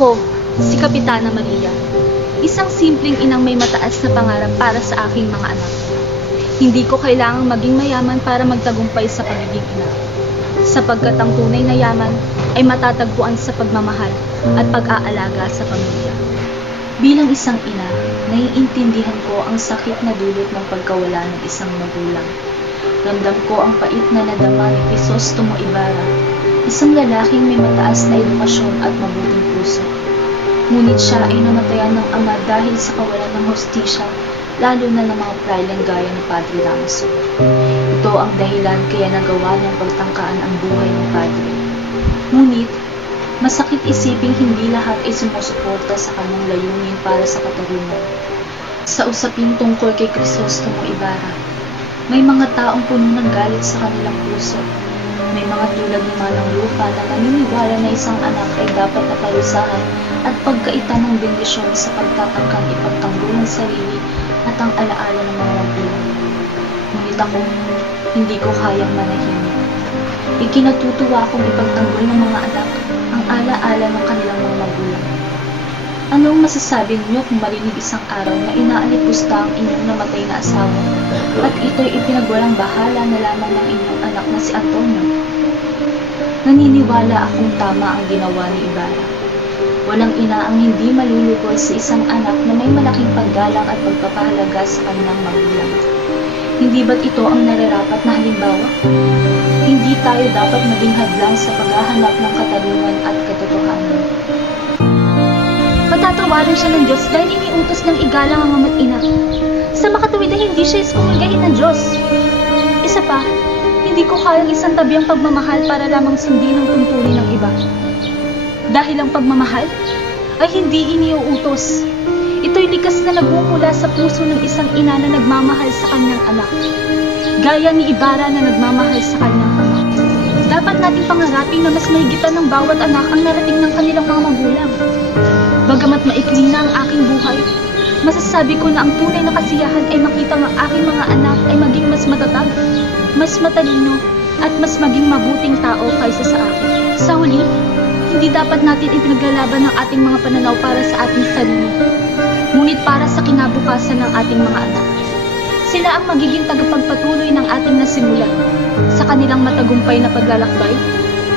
Ako, si Kapitana Maria, isang simpleng inang may mataas na pangarap para sa aking mga anak. Hindi ko kailangang maging mayaman para magtagumpay sa pagiging ina, sapagkat ang tunay na yaman ay matatagpuan sa pagmamahal at pag-aalaga sa pamilya. Bilang isang ina, naiintindihan ko ang sakit na dulot ng pagkawala ng isang magulang. Ramdam ko ang pait na nadama ni Crisostomo Ibarra, isang lalaking may mataas na edukasyon at mabuting puso. Ngunit siya ay namatayan ng ama dahil sa kawalan ng hustisya, lalo na ng mga praileng gaya ni Padre Ramoso. Ito ang dahilan kaya nagawa niyang pagtangkaan ang buhay ng padre. Ngunit, masakit isiping hindi lahat ay sumusuporta sa kanyang layunin para sa katarungan. Sa usaping tungkol kay Crisostomo Ibarra, may mga taong puno ng galit sa kanilang puso. May mga tulad ni Manang Lupa na naniniwala na isang anak ay dapat naparusahan at pagkaitan ng bendisyon sa pagtatangkang ipagtanggol ng sarili at ang alaala ng mga magulang. Ngunit ako, hindi ko kayang manahimik. Ikinatutuwa akong ipagtanggol ng mga anak ang alaala ng kanilang mga magulang. Anong masasabi niyo kung marinig isang araw na inaalipusta ang inyong namatay na asawa at ito'y ipinagwalang bahala na lamang ng inyong anak na si Antonio? Naniniwala akong tama ang ginawa ni Ibarra. Walang ina ang hindi malulugod sa isang anak na may malaking paggalang at pagpapahalaga sa kanilang magulang. Hindi ba't ito ang nararapat na halimbawa? Hindi tayo dapat maging hadlang sa paghahanap ng katarungan at katotohanan. Patatawarin siya ng Diyos dahil iniutos ng igalang ang ama't ina. Sa makatuwid ay hindi siya iskumulgahin ng Diyos. Isa pa, hindi ko kayang isang tabi ang pagmamahal para lamang sundin ang tuntunin ng iba. Dahil ang pagmamahal ay hindi iniuutos. Ito'y likas na nagmumula sa puso ng isang ina na nagmamahal sa kanyang anak. Gaya ni Ibarra na nagmamahal sa kanyang ama. Dapat nating pangarapin na mas mahigitan ng bawat anak ang narating ng kanilang mga magulang. Bagamat maikli na ang aking buhay, masasabi ko na ang tunay na kasiyahan ay makita ng aking mga anak ay maging mas matatag, mas matalino, at mas maging mabuting tao kaysa sa akin. Sa huli, hindi dapat natin ipinaglalaban ng ating mga pananaw para sa ating sarili, ngunit para sa kinabukasan ng ating mga anak. Sila ang magiging tagapagpatuloy ng ating nasimulan. Sa kanilang matagumpay na paglalakbay,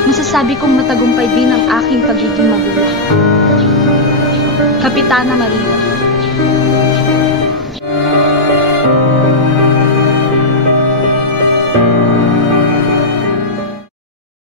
masasabi kong matagumpay din ang aking pagiging magulang. Kapitana Maria.